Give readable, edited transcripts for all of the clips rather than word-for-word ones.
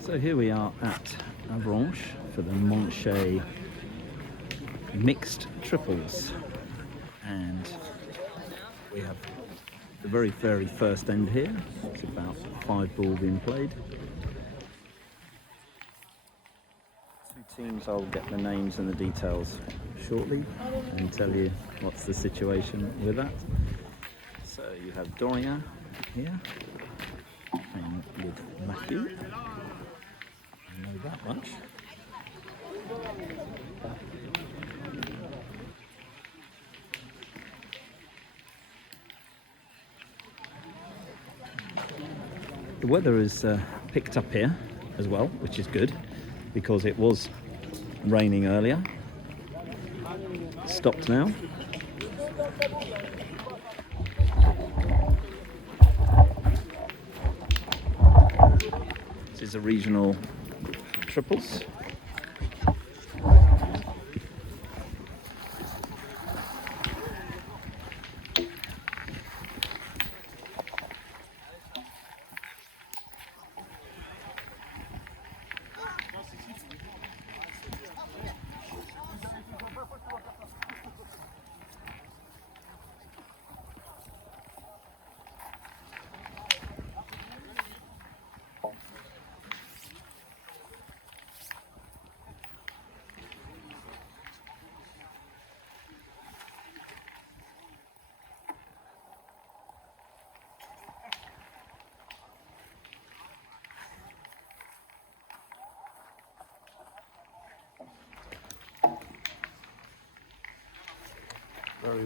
So here we are at Avranches for the Montchet mixed triples, and we have the very first end here. It's about 5 ball being played. 2 teams, I'll get the names and the details shortly and tell you what's the situation with that. So you have Dorian here playing with Matthew. I know that much. The weather is picked up here as well, which is good because it was raining earlier. It's stopped now. This is a regional triples.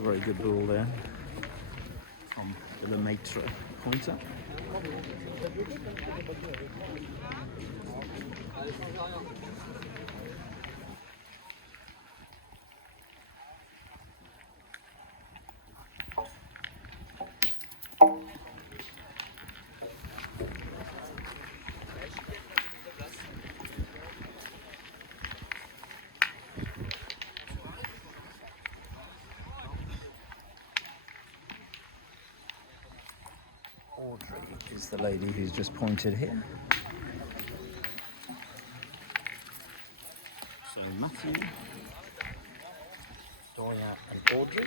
Very good ball there from the Mixte pointer. Is the lady who's just pointed here. So Matthew, Dorian and Audrey.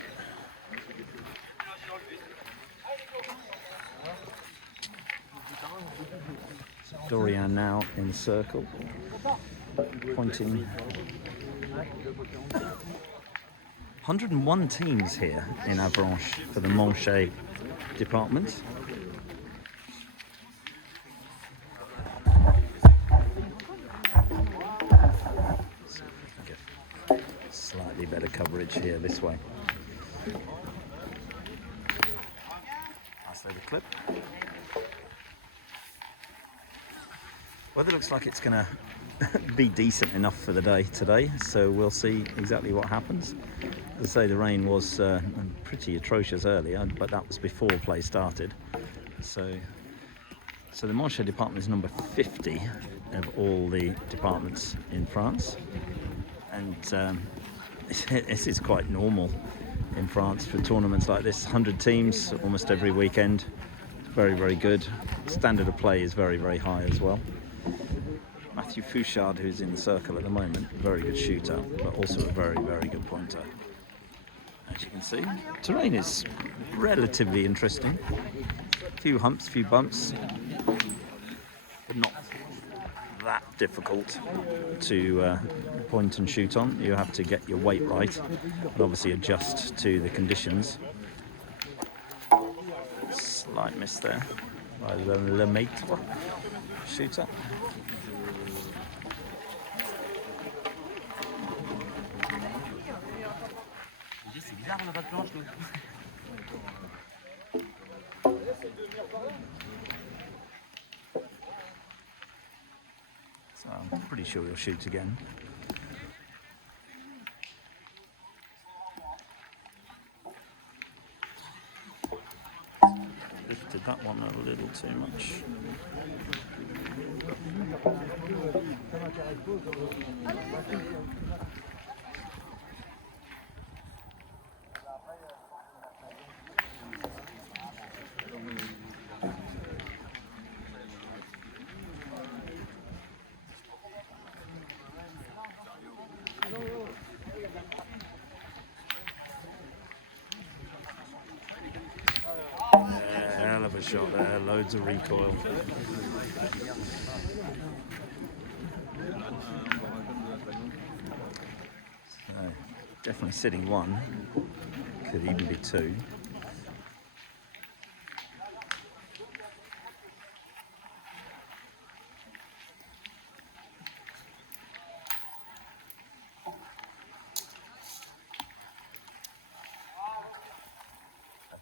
Dorian now in the circle, pointing. 101 teams here in Avranches for the Montchet department. Slightly better coverage here this way. Nice little clip. Weather looks like it's going to be decent enough for the day today, so we'll see exactly what happens. As I say, the rain was pretty atrocious earlier, but that was before play started. So the Montchet department is number 50 of all the departments in France, and this is quite normal in France for tournaments like this. 100 teams almost every weekend. Very good. Standard of play is very high as well. Matthew Fouchard, who's in the circle at the moment, very good shooter, but also a very good pointer. As you can see, terrain is relatively interesting. A few humps, few bumps, but not that difficult to point and shoot on. You have to get your weight right and obviously adjust to the conditions. Slight miss there by the Lemaitre shooter. So I'm pretty sure he'll shoot again. Lifted that one a little too much. a shot there, loads of recoil. So, definitely sitting one, could even be two.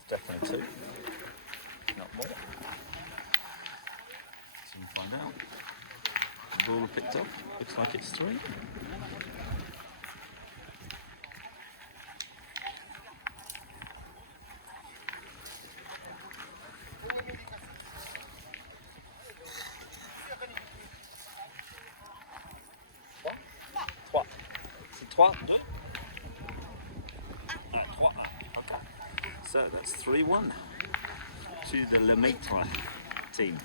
Definitely two, not more. So we'll find out. The ball picked up, looks like it's three. Trois. C'est trois, deux. Trois. Okay. So that's 3-1 to the Letellier team.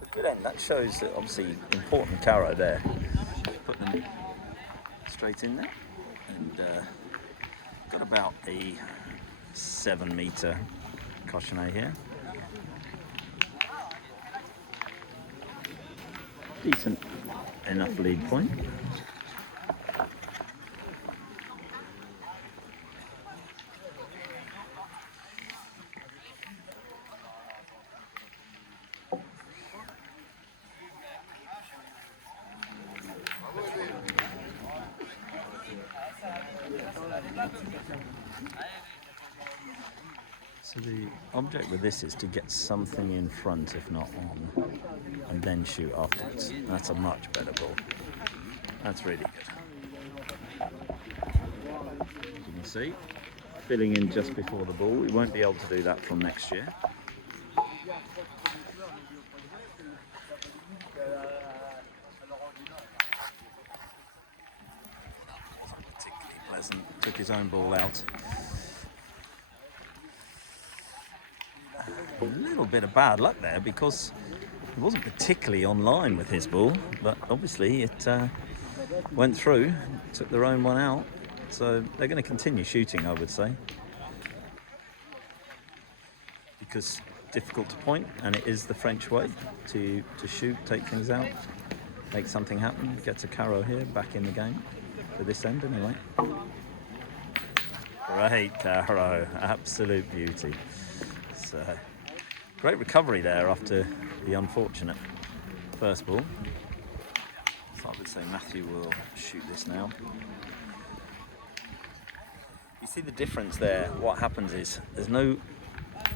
So good end. That shows that obviously important carrow there. Put them straight in there, and got about a 7-meter cochonnet here. Decent enough lead point. So the object with this is to get something in front, if not on, and then shoot afterwards. That's a much better ball. That's really good. As you can see, filling in just before the ball. We won't be able to do that from next year. Wasn't particularly pleasant. Took his own ball out. A little bit of bad luck there because he wasn't particularly online with his ball, but obviously it went through, took their own one out, so they're going to continue shooting, I would say, because difficult to point, and it is the French way to shoot, take things out, make something happen. Gets a carrow here, back in the game for this end anyway. Great carrow, absolute beauty. So great recovery there after the unfortunate first ball. So I would say Matthew will shoot this now. You see the difference there. What happens is there's no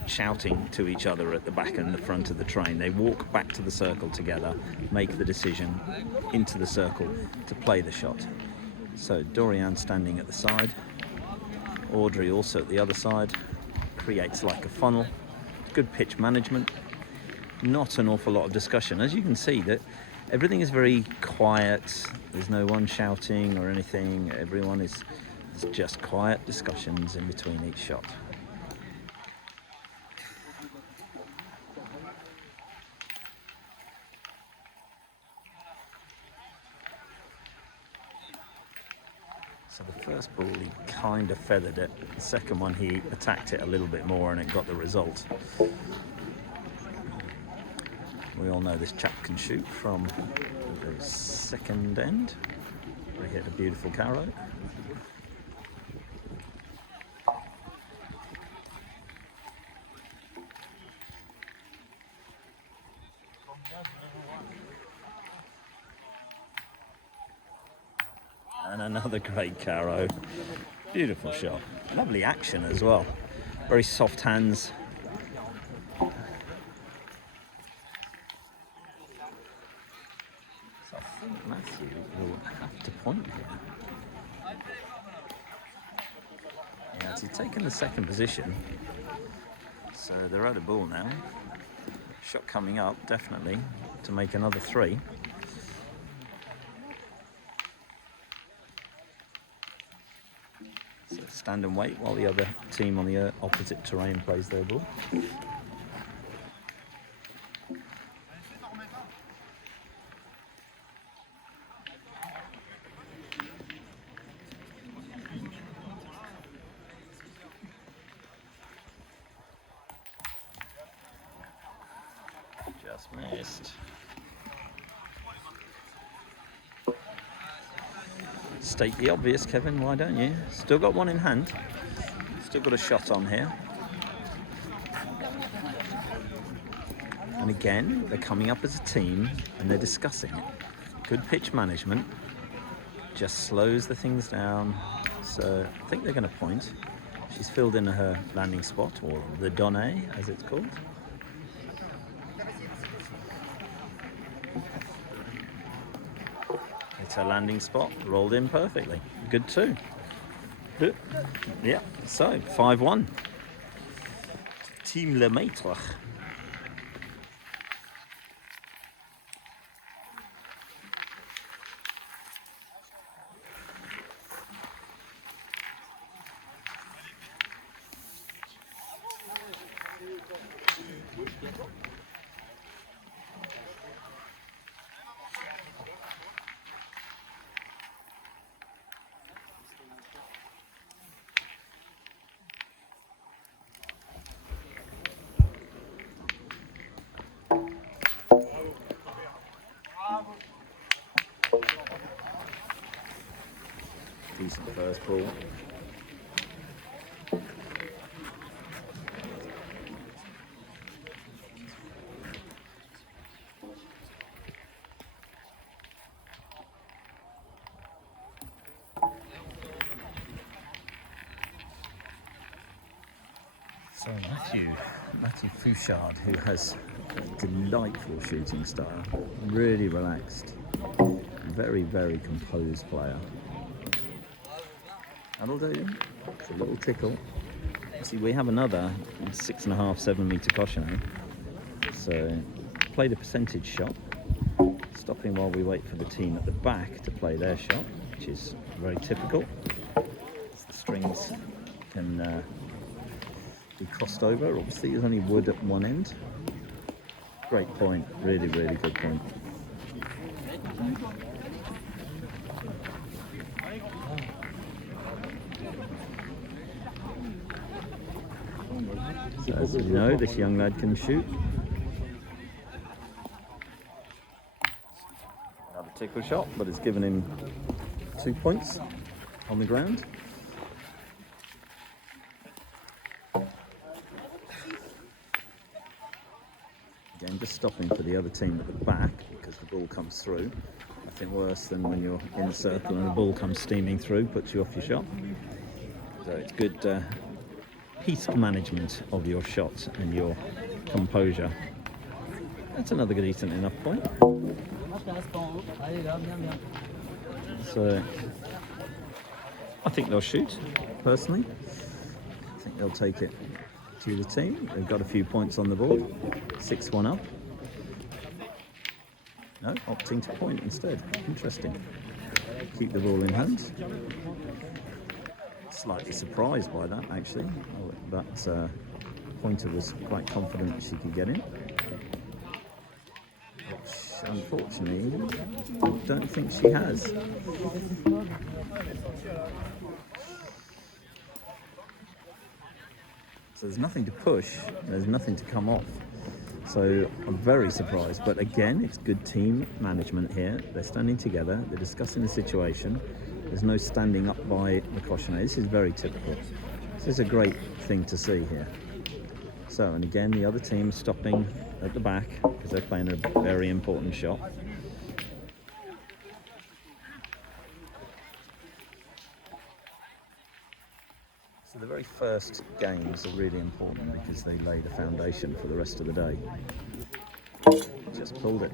shouting to each other at the back and the front of the train. They walk back to the circle together, make the decision into the circle to play the shot. So Dorian standing at the side, Audrey also at the other side, creates like a funnel. Good pitch management, not an awful lot of discussion. As you can see, that everything is very quiet. There's no one shouting or anything. Everyone is just quiet discussions in between each shot. So the first ball he kind of feathered it. The second one he attacked it a little bit more and it got the result. We all know this chap can shoot from the second end. We hit a beautiful carrow. And another great carrow. Beautiful shot. Lovely action as well. Very soft hands. So I think Matthew will have to point here. Yeah, he's taken the second position. So they're at a ball now. Shot coming up, definitely, to make another three. So stand and wait while the other team on the opposite terrain plays their ball. Just missed. State the obvious, Kevin, why don't you? Still got one in hand. Still got a shot on here. And again, they're coming up as a team and they're discussing it. Good pitch management. Just slows the things down. So I think they're going to point. She's filled in her landing spot, or the donné, as it's called. It's her landing spot, rolled in perfectly. Good too. Yeah, so 5-1. Team Lemaitre. Decent first ball. So Matthew Fouchard, who has a delightful shooting style, really relaxed, very, very composed player. That'll do. It's a little tickle. See, we have another 6.5, 7 metre Cochonnet. So play the percentage shot, stopping while we wait for the team at the back to play their shot, which is very typical. The strings can be crossed over. Obviously, there's only wood at one end. Great point. Really, really good point. So as you know, this young lad can shoot. Another tickle shot, but it's given him 2 points on the ground. Again, just stopping for the other team at the back because the ball comes through. Nothing worse than when you're in the circle and the ball comes steaming through, puts you off your shot. So it's good piece management of your shot and your composure. That's another good, decent enough point. So I think they'll shoot, personally. I think they'll take it to the team. They've got a few points on the board. 6-1 up. No, opting to point instead. Interesting. Keep the ball in hand. Slightly surprised by that, actually. That pointer was quite confident she could get in. Which, unfortunately, I don't think she has. So there's nothing to push, there's nothing to come off. So I'm very surprised, but again, it's good team management here. They're standing together, they're discussing the situation. There's no standing up by the Cochonnet. This is very typical. This is a great thing to see here. So, and again, the other team stopping at the back because they're playing a very important shot. So the very first games are really important because they lay the foundation for the rest of the day. Just pulled it.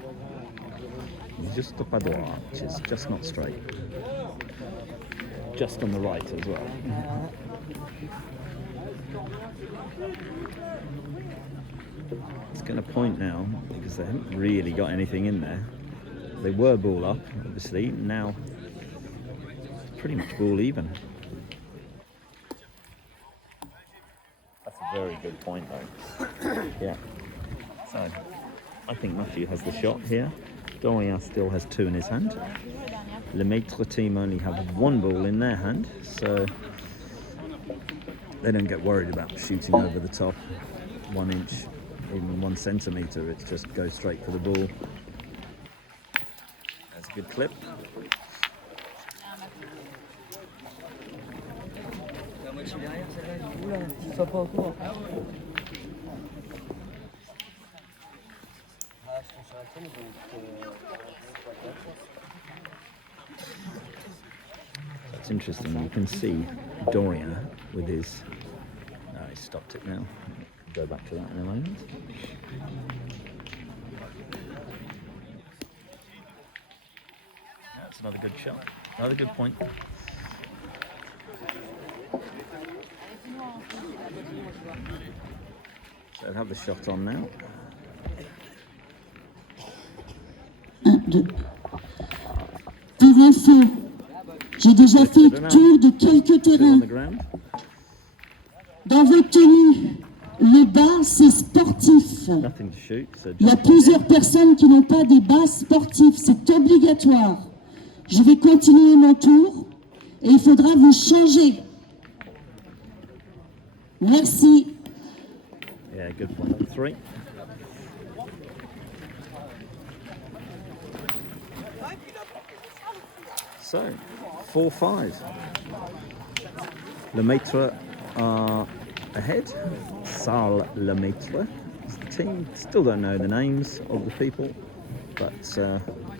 Just pas droit, which is just not straight. Just on the right as well. It's going to point now because they haven't really got anything in there. They were ball up, obviously. Now, pretty much ball even. That's a very good point, though. Yeah. So, I think Matthew has the shot here. Dorian still has 2 in his hand. Le Maitre team only have 1 ball in their hand, so they don't get worried about shooting over the top 1 inch even 1 centimetre, it just goes straight for the ball. That's a good clip. That's interesting. You can see Dorian with his. He stopped it now. Go back to that in a moment. That's another good shot. Another good point. So I'll have the shot on now. 1, 2. Par info, j'ai déjà fait le tour de quelques terrains. Dans votre tenue, le bas, c'est sportif. Il y a plusieurs personnes qui n'ont pas des bas sportifs. C'est obligatoire. Je vais continuer mon tour et il faudra vous changer. Merci. Yeah, good point. 3. So, 4-5. Lemaitre are ahead. Salle Lemaitre is the team. Still don't know the names of the people, but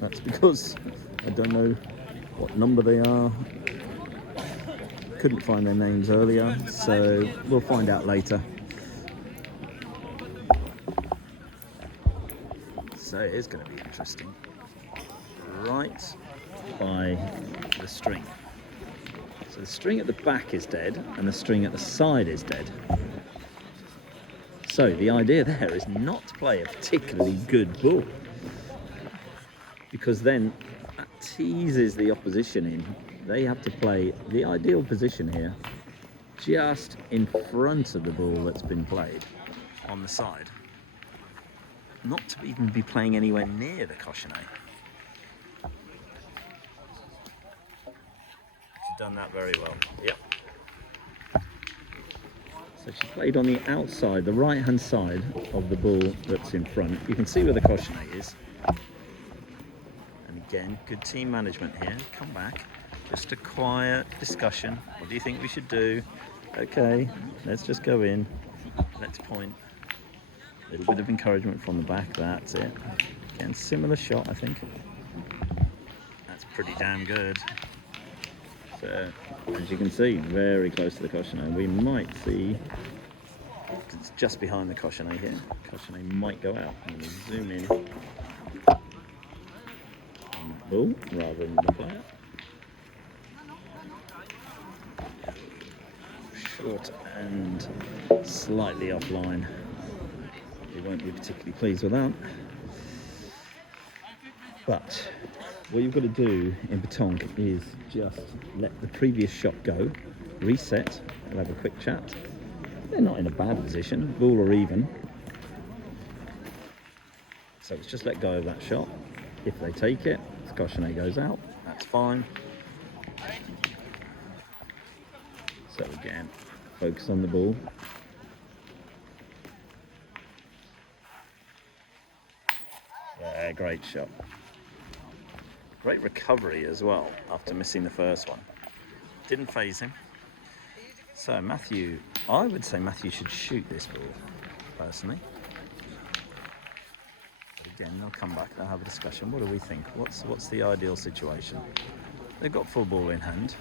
that's because I don't know what number they are. Couldn't find their names earlier, so we'll find out later. So it is going to be interesting. Right by the string. So the string at the back is dead and the string at the side is dead. So the idea there is not to play a particularly good ball, because then that teases the opposition in. They have to play the ideal position here, just in front of the ball that's been played on the side. Not to even be playing anywhere near the cochonnet. She's done that very well. Yep. So she played on the outside, the right-hand side of the ball that's in front. You can see where the cochonnet is. And again, good team management here. Come back. Just a quiet discussion. What do you think we should do? Okay, let's just go in. Let's point. A little bit of encouragement from the back. That's it. Again, similar shot, I think. That's pretty damn good. So, as you can see, very close to the cochonnet. We might see, it's just behind the cochonnet here. Cochonnet might go out. I'm going to zoom in on that ball rather than the player. Short and slightly offline. You won't be particularly pleased with that. But what you've got to do in Pètanque is just let the previous shot go, reset, and have a quick chat. They're not in a bad position, ball or even. So it's just let go of that shot. If they take it, the cochonnet goes out, that's fine. So again, focus on the ball. Yeah, great shot. Great recovery as well after missing the first one. Didn't faze him. So Matthew, I would say Matthew should shoot this ball, personally. But again, they'll come back, they'll have a discussion. What do we think? What's the ideal situation? They've got full ball in hand.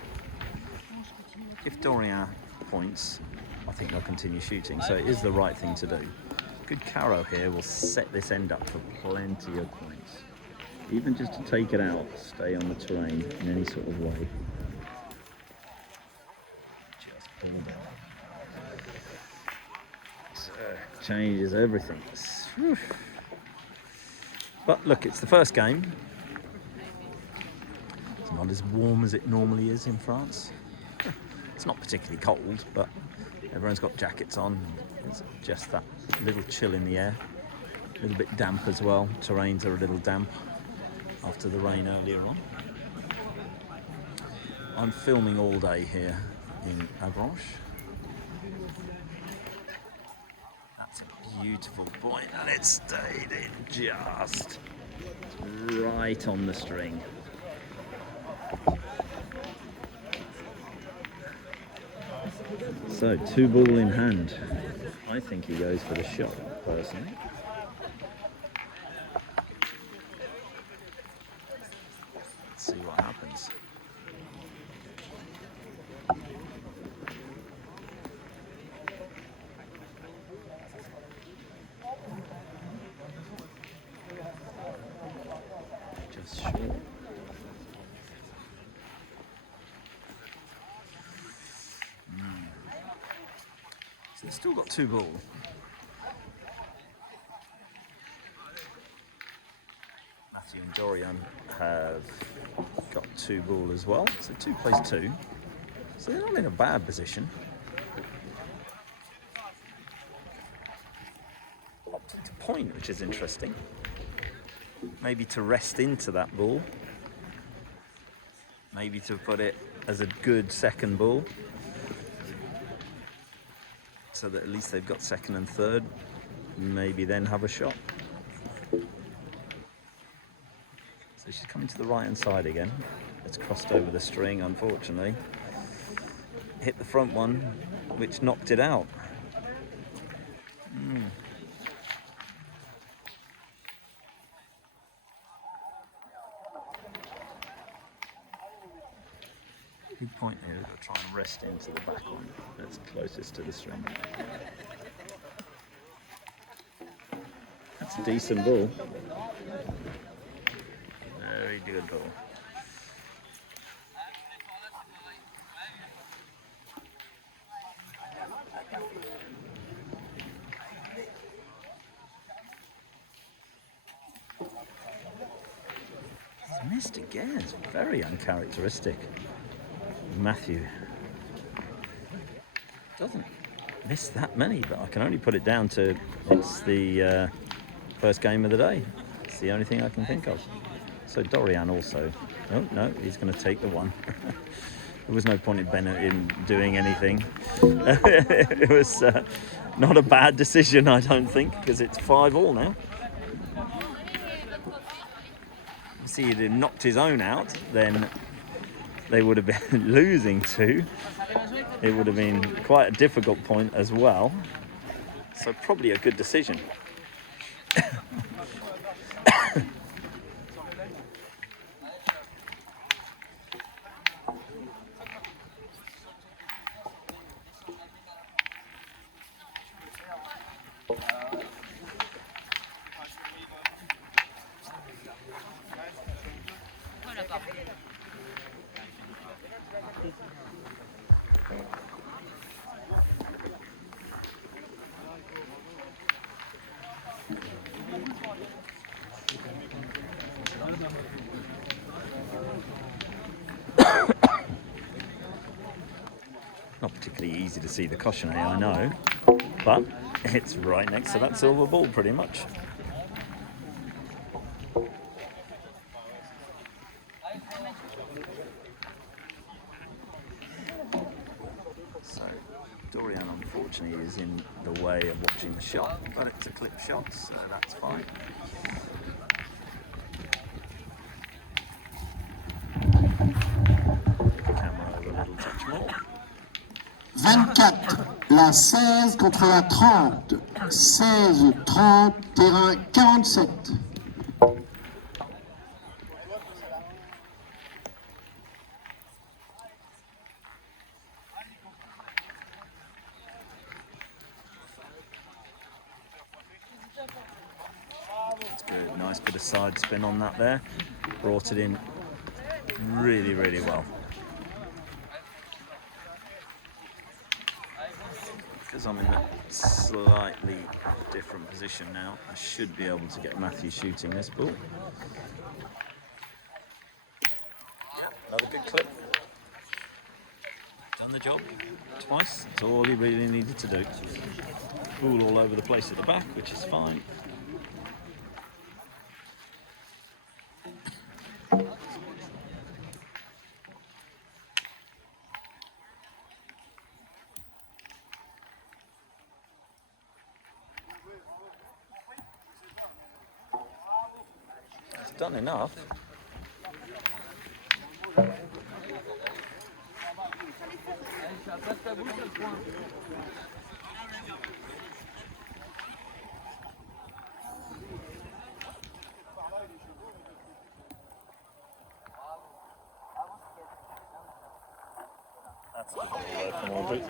If Dorian points, I think they'll continue shooting, so it is the right thing to do. Good carrow here will set this end up for plenty of points. Even just to take it out, stay on the terrain in any sort of way. Just pull down. So, changes everything. But look, it's the first game. It's not as warm as it normally is in France. It's not particularly cold, but everyone's got jackets on. It's just that little chill in the air. A little bit damp as well. Terrains are a little damp after the rain earlier on. I'm filming all day here in Avranches. That's a Beautiful point, and it stayed in just right on the string. So 2 ball in hand. I think he goes for the shot, personally. Let's see what happens. Just short. So they've still got 2 ball. Matthew and Dorian have got 2 ball as well. So 2 plays 2. So they're not in a bad position. Opted to point, which is interesting. Maybe to rest into that ball. Maybe to put it as a good second ball. So that at least they've got second and third. Maybe then have a shot. So she's coming to the right hand side again. It's crossed over the string, unfortunately. Hit the front one, which knocked it out. Big point here to try and rest into the back one that's closest to the string. That's a decent ball. Very good ball. He's missed again. It's very uncharacteristic. Matthew doesn't miss that many, but I can only put it down to it's the first game of the day. It's the only thing I can think of. So Dorian also. Oh no, he's going to take the one. There was no point in Bennett in doing anything. It was not a bad decision, I don't think, because it's 5-all now. See, he'd have knocked his own out, then they would have been losing 2. It would have been quite a difficult point as well. So probably a good decision. Not particularly easy to see the cochonnet, I know, but it's right next to that silver ball pretty much. So Dorian unfortunately is in the way of watching the shot, but it's a clip shot, so that's fine. Camera over a little touch more. 24, la 16 contre la 30. 16, 30, terrain 47. That's good, nice bit of side spin on that there. Brought it in really, really well. Because I'm in a slightly different position now, I should be able to get Matthew shooting this ball. Yeah, another good clip. Done the job twice. That's all he really needed to do. Ball all over the place at the back, which is fine. done enough. That's a good ball there from Audrey.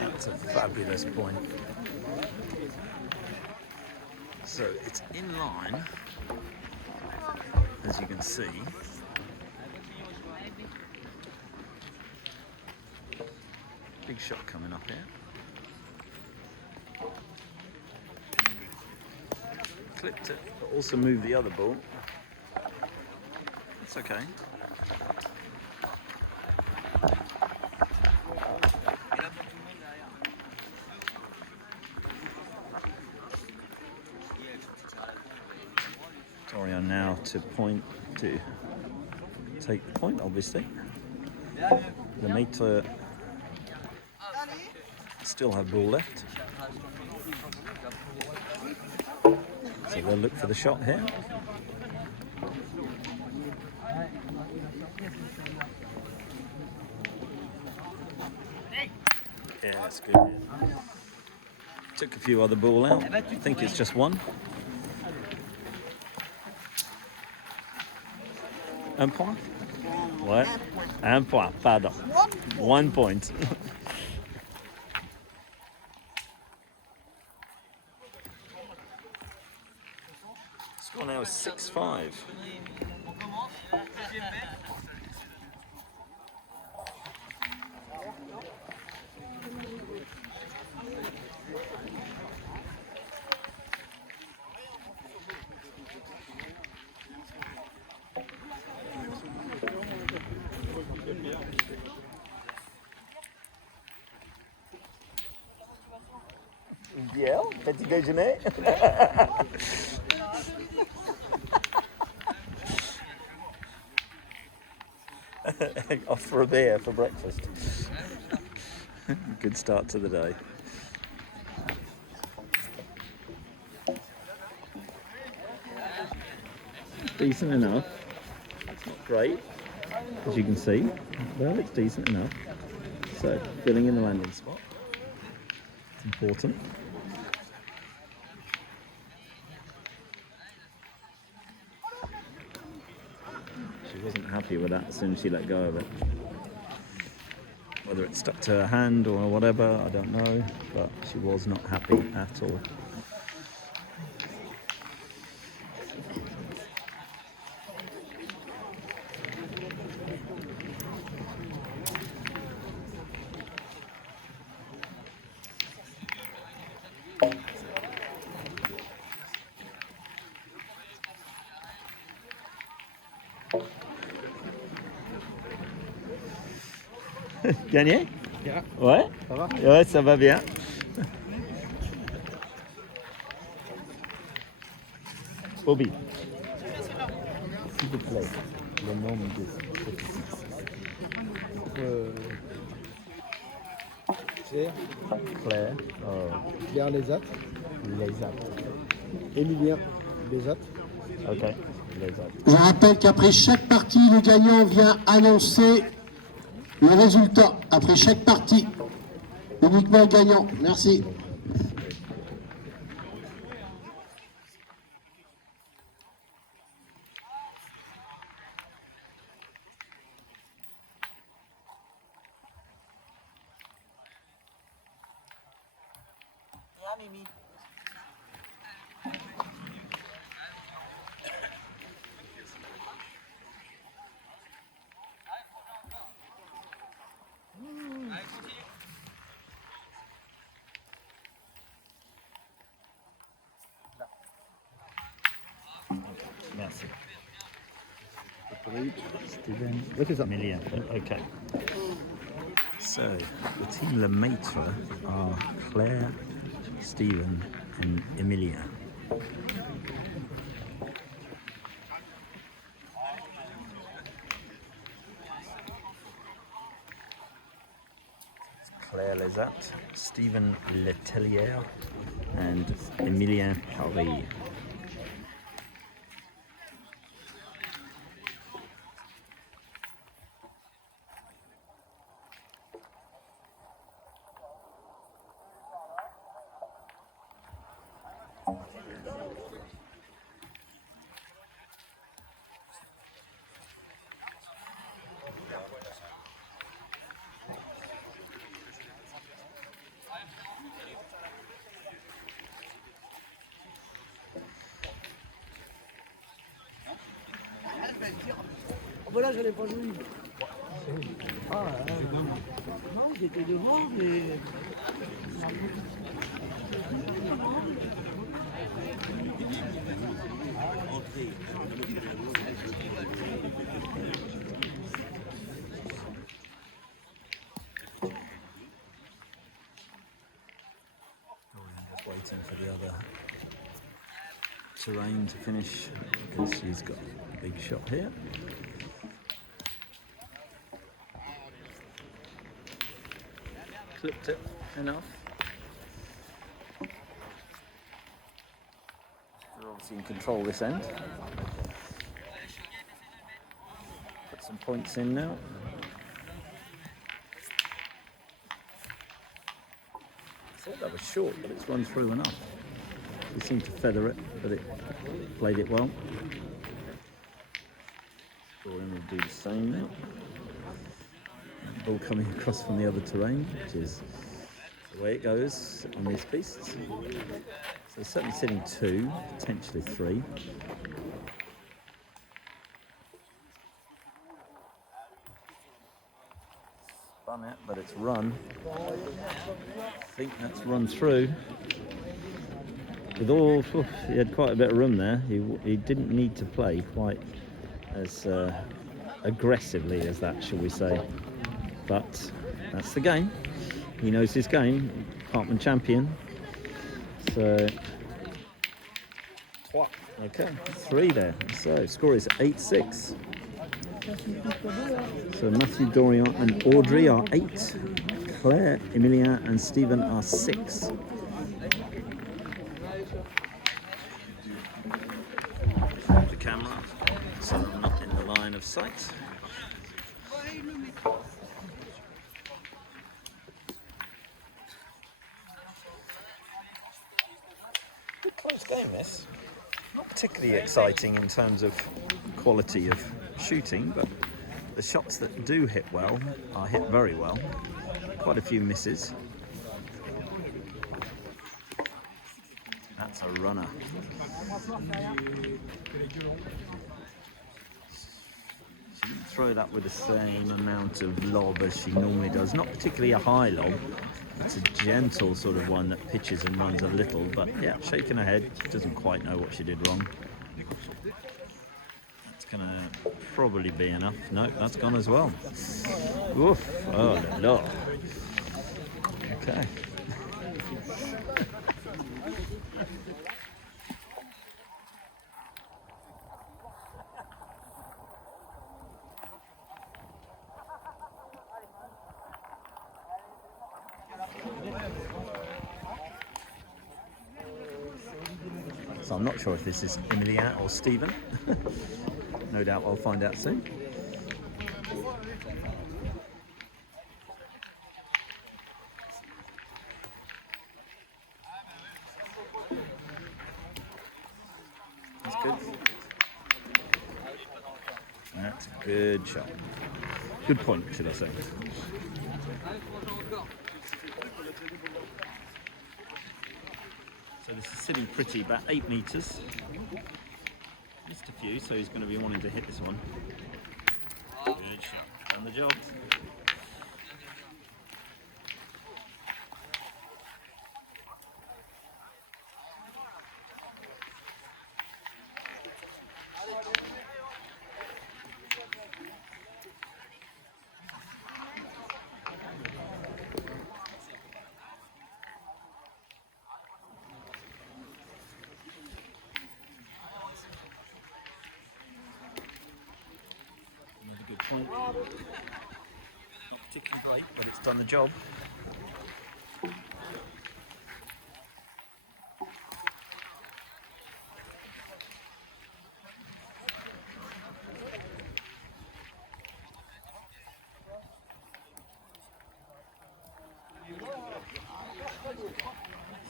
That's a fabulous point. So it's in line, as you can see. Big shot coming up here. Clipped it, but also moved the other ball. It's okay. Torian now to point to take the point, obviously. The mate still have ball left. So they'll look for the shot here. Yeah, that's good. Took a few other ball out. I think it's just one. Un point? Ouais. Un point, pardon. 1 point. Score now is 6-5. Bière, petit déjeuner. Off for a beer for breakfast. Good start to the day. Decent enough. It's not great, as you can see. Well, it's decent enough. So, filling in the landing spot. It's important. She wasn't happy with that as soon as she let go of it. Whether it stuck to her hand or whatever, I don't know, but she was not happy at all. Gagné? Yeah. Ouais? Ça va? Ouais, ça va bien. Bobby. S'il vous plaît, le nom de Claire. Claire. Claire Lezat. Lezat. Emilien Lezat. Ok, Lezat. Je rappelle qu'après chaque partie, le gagnant vient annoncer le résultat. Après chaque partie, uniquement le gagnant. Merci. Mimi. Steven Emilia. Okay. So the team Lemaitre are Claire, Stephen, and Emilia. Claire Lezat, Stephen Letellier, and Emilien Perrey. Voilà, je l'ai pas joué. Non, j'étais devant, mais. Just waiting for the other terrain to finish because he's got a big shot here. Clipped it enough. They're obviously in control this end. Put some points in now. I thought that was short, but it's run through enough. He seemed to feather it, but it played it well. Dorian will do the same now. Ball coming across from the other terrain, which is the way it goes on these pistes. So certainly sitting 2, potentially 3. Spun it, but it's run. I think that's run through. With all, he had quite a bit of room there. He didn't need to play quite as aggressively as that, shall we say. But that's the game. He knows his game. Department champion. So, okay, 3 there. So score is 8-6. So Matthew, Dorian, and Audrey are 8. Claire, Emilien, and Stephen are 6. The camera, so I'm not in the line of sight. Close game, this. Not particularly exciting in terms of quality of shooting, but the shots that do hit well are hit very well. Quite a few misses. That's a runner. She didn't throw that with the same amount of lob as she normally does. Not particularly a high lob. It's a gentle sort of one that pitches and runs a little, but yeah, shaking her head. She doesn't quite know what she did wrong. That's gonna probably be enough. No, that's gone as well. Oof, oh no. Okay. So I'm not sure if this is Emilien or Stephen. No doubt I'll find out soon. That's good. That's a good shot. Good point, should I say. So this is sitting pretty, about 8 metres. Just a few, so he's going to be wanting to hit this one. Good shot. Done the job. Not particularly great, but it's done the job.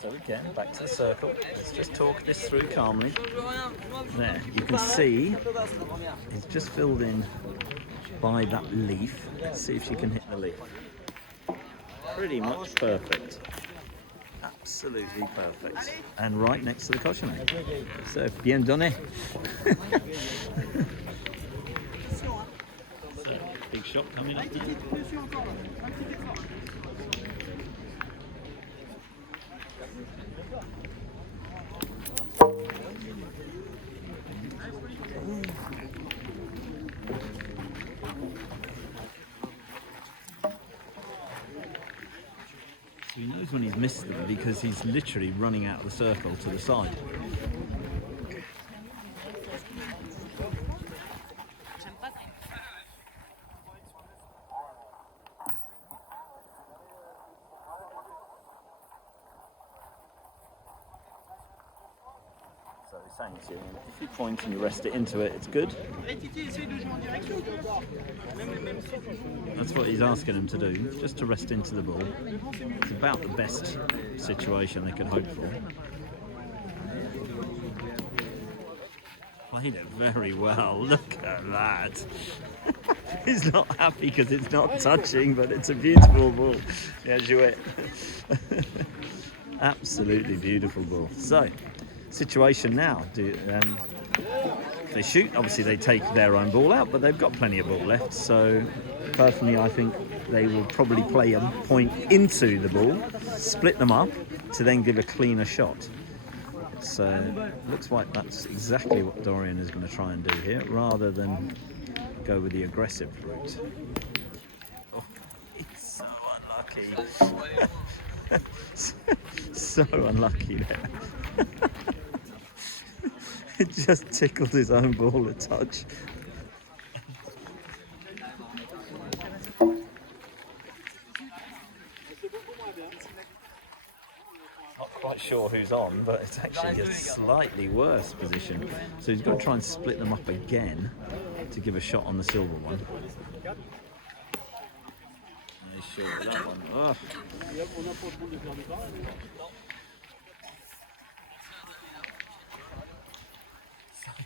So again, back to the circle. Let's just talk this through calmly. There, you can see it's just filled in by that leaf. Let's see if she can hit the leaf. Pretty much perfect. Absolutely perfect. And right next to the cochonnet. So, bien donné. So, big shot coming up now. So he knows when he's missed them because he's literally running out of the circle to the side. So he's saying to you, if you point and you rest it into it, it's good. That's what he's asking him to do, just to rest into the ball. It's about the best situation they could hope for. Played it very well, look at that. He's not happy because it's not touching, but it's a beautiful ball. Yeah, jouet. Absolutely beautiful ball. So, situation now. If they shoot, obviously they take their own ball out, but they've got plenty of ball left. So, personally, I think they will probably play a point into the ball, split them up, to then give a cleaner shot. So, looks like that's exactly what Dorian is going to try and do here, rather than go with the aggressive route. Oh, he's so unlucky. So unlucky there. It just tickled his own ball a touch. Not quite sure who's on, but it's actually a slightly worse position. So he's got to try and split them up again to give a shot on the silver one. And he's short of that one. Oh.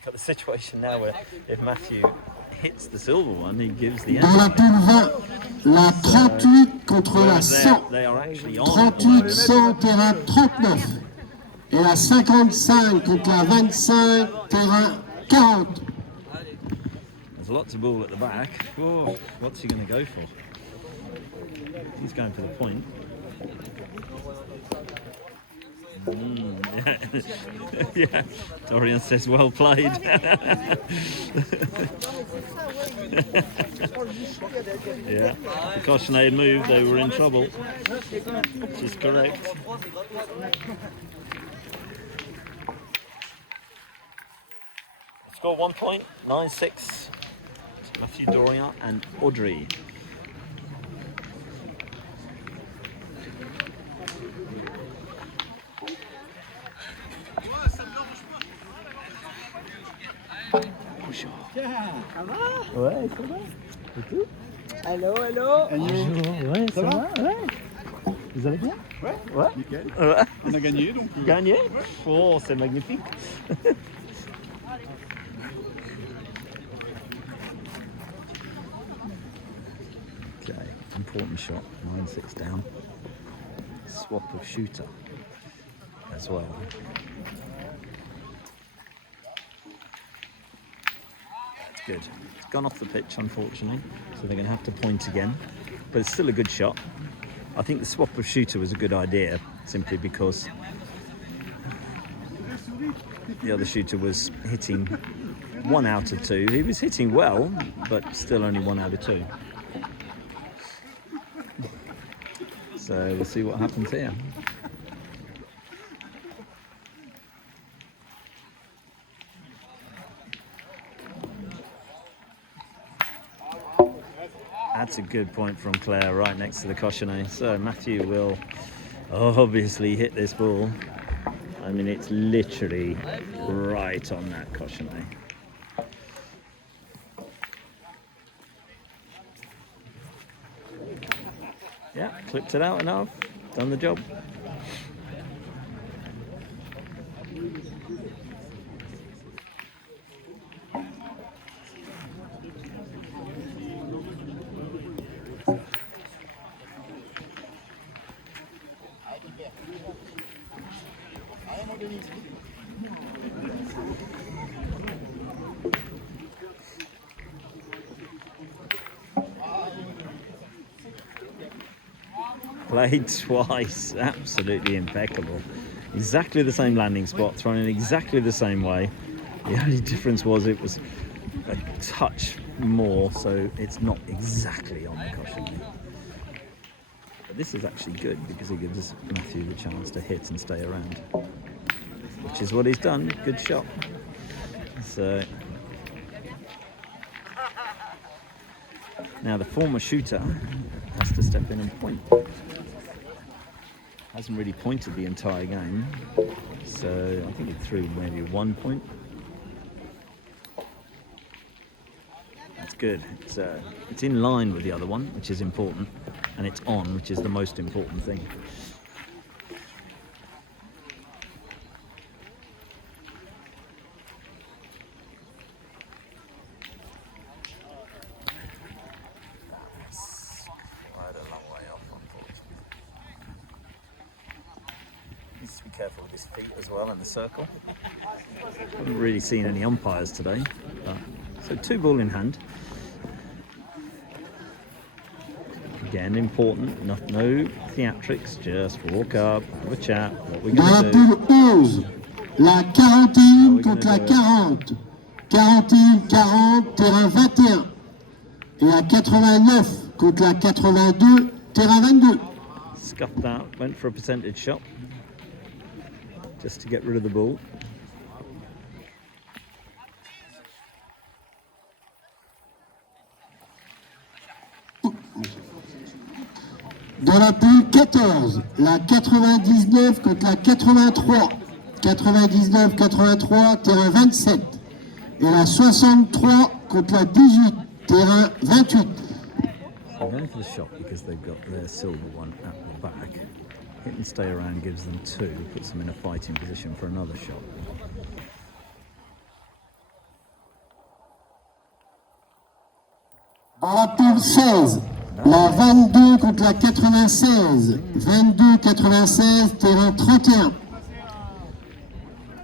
Got the situation now where if Matthew hits the silver one, he gives the Dans la end. poule 20, la 38 contre la 100. They are actually on. 38, 100, terrain 39. Et la 55 contre la 25, terrain 40. There's lots of ball at the back. Oh, what's he going to go for? He's going for the point. Yeah. Yeah, Dorian says well played. Yeah, the cochonnet had moved, they were in trouble, which is correct. Score 1 point, 9-6. Matthew, Dorian and Audrey. Fouchard. Ça va? Ouais, ça va. Et tout? Allô, allô? Bonjour, ouais, ça va? Ouais. Vous allez bien? Ouais, ouais. Nickel. Ouais. On a gagné donc. Gagné? Oh, c'est magnifique. Okay, important shot, 9-6 down. Swap of shooter as well. That's good. It's gone off the pitch, unfortunately, so they're going to have to point again. But it's still a good shot. I think the swap of shooter was a good idea, simply because the other shooter was hitting 1 out of 2. He was hitting well, but still only 1 out of 2. So we'll see what happens here. That's a good point from Claire, right next to the cochonnet. So Matthew will obviously hit this ball. I mean, it's literally right on that cochonnet. Yeah, clipped it out enough, done the job. Played twice, absolutely impeccable. Exactly the same landing spot, thrown in exactly the same way. The only difference was it was a touch more, so it's not exactly on the cushion. But this is actually good because it gives Matthew the chance to hit and stay around, which is what he's done. Good shot. So now the former shooter has to step in and point. Hasn't really pointed the entire game, so I think he threw maybe 1 point. That's good. It's in line with the other one, which is important, and it's on, which is the most important thing. Needs to be careful with his feet as well in the circle. Haven't really seen any umpires today. So 2 ball in hand. Again, important. No theatrics. Just walk up, have a chat. What we're Dans la going to do. poule 11, la 41 contre la 40. 41, 40, terrain 21. Et la 89 contre la 82, terrain 22. Scuffed out. Went for a percentage shot. Just to get rid of the ball. Dans la poule 14, la 99 contre la 83. 99, 83, terrain 27. Et la 63 contre la 18, terrain 28. I'm going for the shot because they've got their silver one at the back. Hit and stay around gives them 2, puts them in a fighting position for another shot. Dans la poule 16, la 22 contre la 96. 22, 96, terrain 31.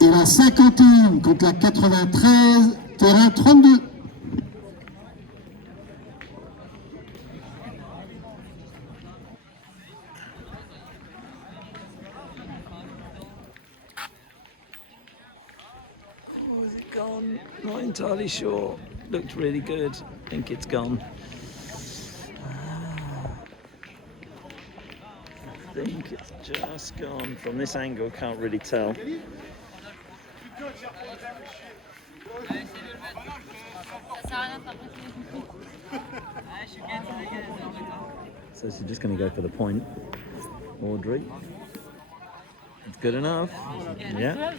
Et la 51 contre la 93, terrain 32. Oh, is it gone? Not entirely sure. Looked really good. I think it's gone. I think it's just gone. From this angle, can't really tell. So she's just going to go for the point. Audrey. It's good enough. Yeah.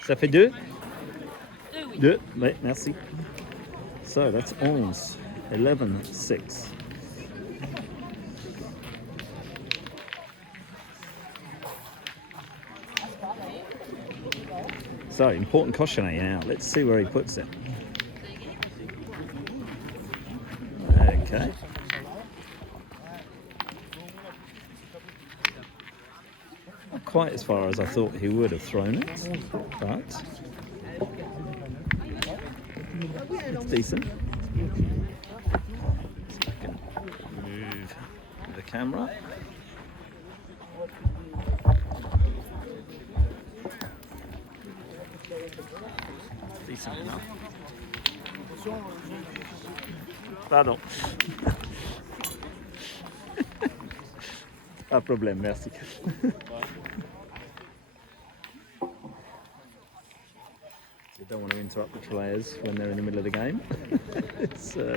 Ça fait 2? 2, oui, merci. So that's 11, 11, 6. So important cochonnet now. Let's see where he puts it. Okay. Not quite as far as I thought he would have thrown it, but it's decent. So I can move the camera. Decent enough. Pardon. Pas de problème, merci. You don't want to interrupt the players when they're in the middle of the game. So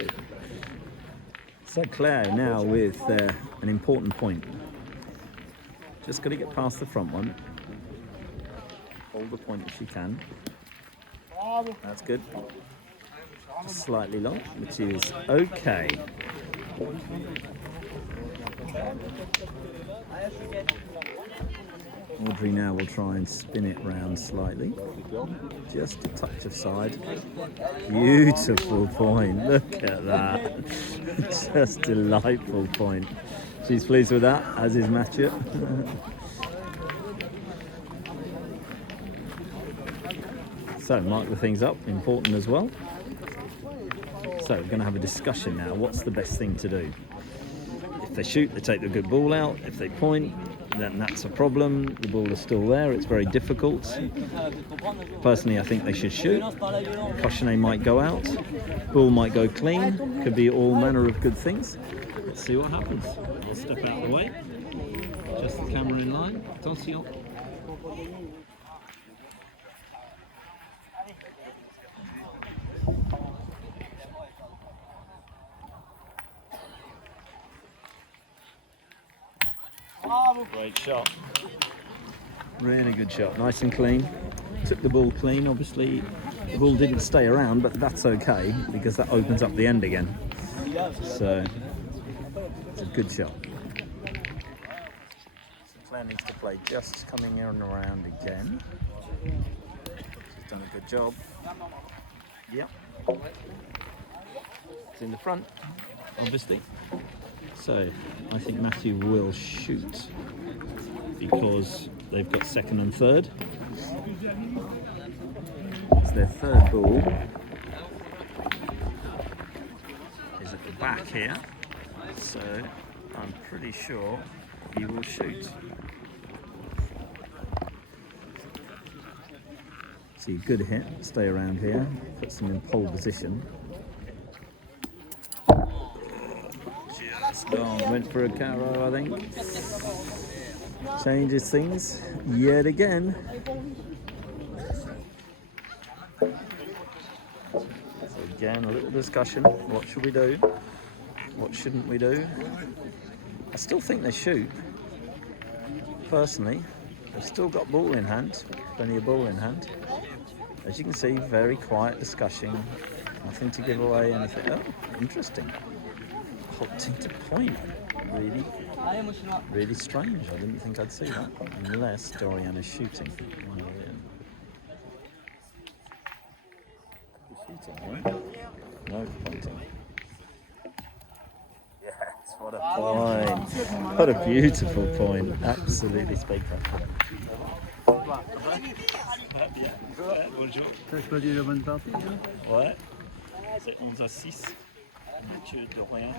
So Claire now with an important point. Just got to get past the front one. Hold the point if she can. That's good. Just slightly long, which is okay. Audrey now will try and spin it round slightly. Just a touch of side. Beautiful point. Look at that. Just delightful point. She's pleased with that, as is Mathieu. So mark the things up, important as well. So we're going to have a discussion now. What's the best thing to do? If they shoot, they take the good ball out. If they point, then that's a problem. The ball is still there. It's very difficult. Personally, I think they should shoot. Cochonnet might go out. Ball might go clean. Could be all manner of good things. Let's see what happens. I'll step out of the way. Just the camera in line. Attention. Great shot. Really good shot. Nice and clean. Took the ball clean. Obviously, the ball didn't stay around, but that's okay because that opens up the end again. So, it's a good shot. So Claire needs to play just coming in and around again. She's done a good job. Yep. It's in the front, obviously. So I think Mathieu will shoot because they've got second and third. It's their third ball. Is at the back here. So I'm pretty sure he will shoot. See, good hit. Stay around here. Puts them in pole position. Oh, went for a carrow, I think. Changes things yet again. So again, a little discussion. What should we do? What shouldn't we do? I still think they shoot. Personally, they've still got ball in hand. Plenty of ball in hand. As you can see, very quiet discussion. Nothing to give away, anything. Oh, interesting. Halting to point. Really strange. I didn't think I'd see that. Unless Dorian is shooting. Shooting, right? No pointing. Yes, what a point. What a beautiful point. Absolutely spectacular. Bonjour. T'as choisi la bonne partie, hein? Ouais. C'est 11-6. Mathieu de rien.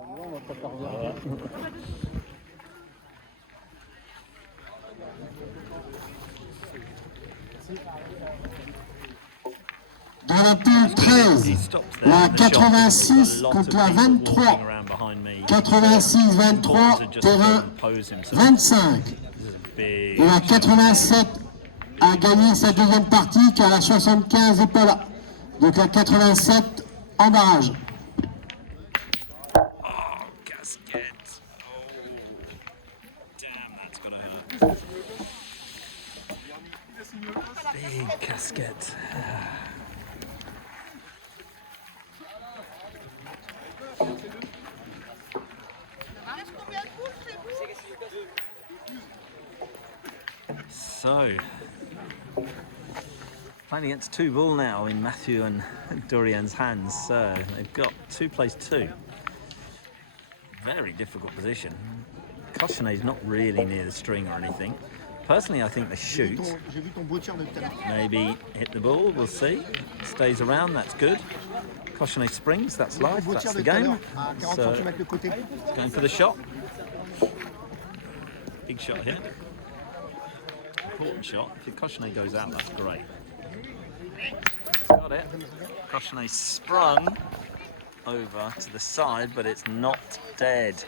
On va pas tarder. Dans la poule 13, la 86 contre la 23. 86-23, terrain 25. Et la 87 a gagné sa deuxième partie car la 75 n'est pas là. Donc la 87 en barrage. Oh, casquette. Oh, damn, that's gonna hurt. Big casquette. So, playing against 2-ball now in Mathieu and Dorian's hands. So they've got 2 plays 2. Very difficult position. Cochonnet's not really near the string or anything. Personally, I think they shoot. Maybe hit the ball, we'll see. Stays around, that's good. Cochonnet springs, that's life, that's the game. So, going for the shot. Big shot here. Important shot. If Cochonnet goes out, that's great. Got it. Cochonnet sprung over to the side, but it's not dead.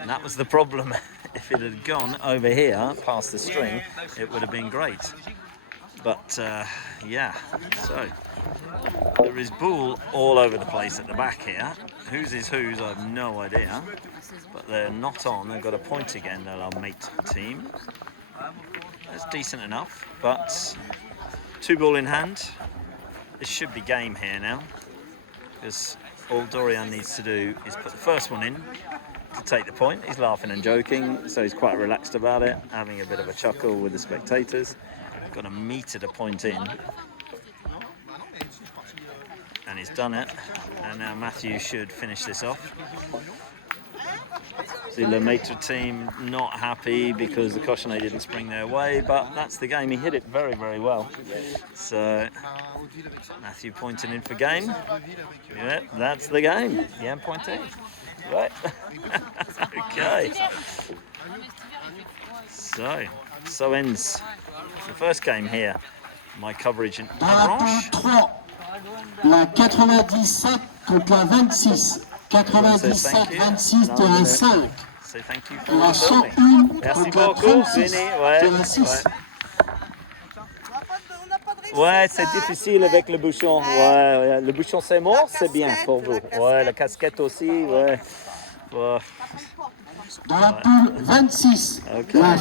And that was the problem. If it had gone over here, past the string, it would have been great. But, yeah, so There is bull all over the place at the back here. Whose is whose, I have no idea. But they're not on. They've got a point again, the Hommet team. That's decent enough, but 2 ball in hand. This should be game here now, because all Dorian needs to do is put the first one in to take the point. He's laughing and joking, so he's quite relaxed about it, having a bit of a chuckle with the spectators. Got a metre to point in, and he's done it. And now Matthew should finish this off. The Lemaitre team not happy because the Cochonnet didn't spring their way, but that's the game. He hit it very, very well. So Matthew pointing in for game. Yeah, that's the game. Bien pointé. Right. Okay. So ends the first game here. My coverage in Avranches. La 97 contre la 26. 97-26 terrain 5. Say thank you La for filming. 101 Merci contre la beaucoup, 36 Vinny. Ouais, terrain 6. ouais, c'est difficile avec le bouchon. Ouais, le bouchon c'est mort, c'est bien pour vous. Ouais, la casquette aussi, ouais. Dans la poule 26, Okay. la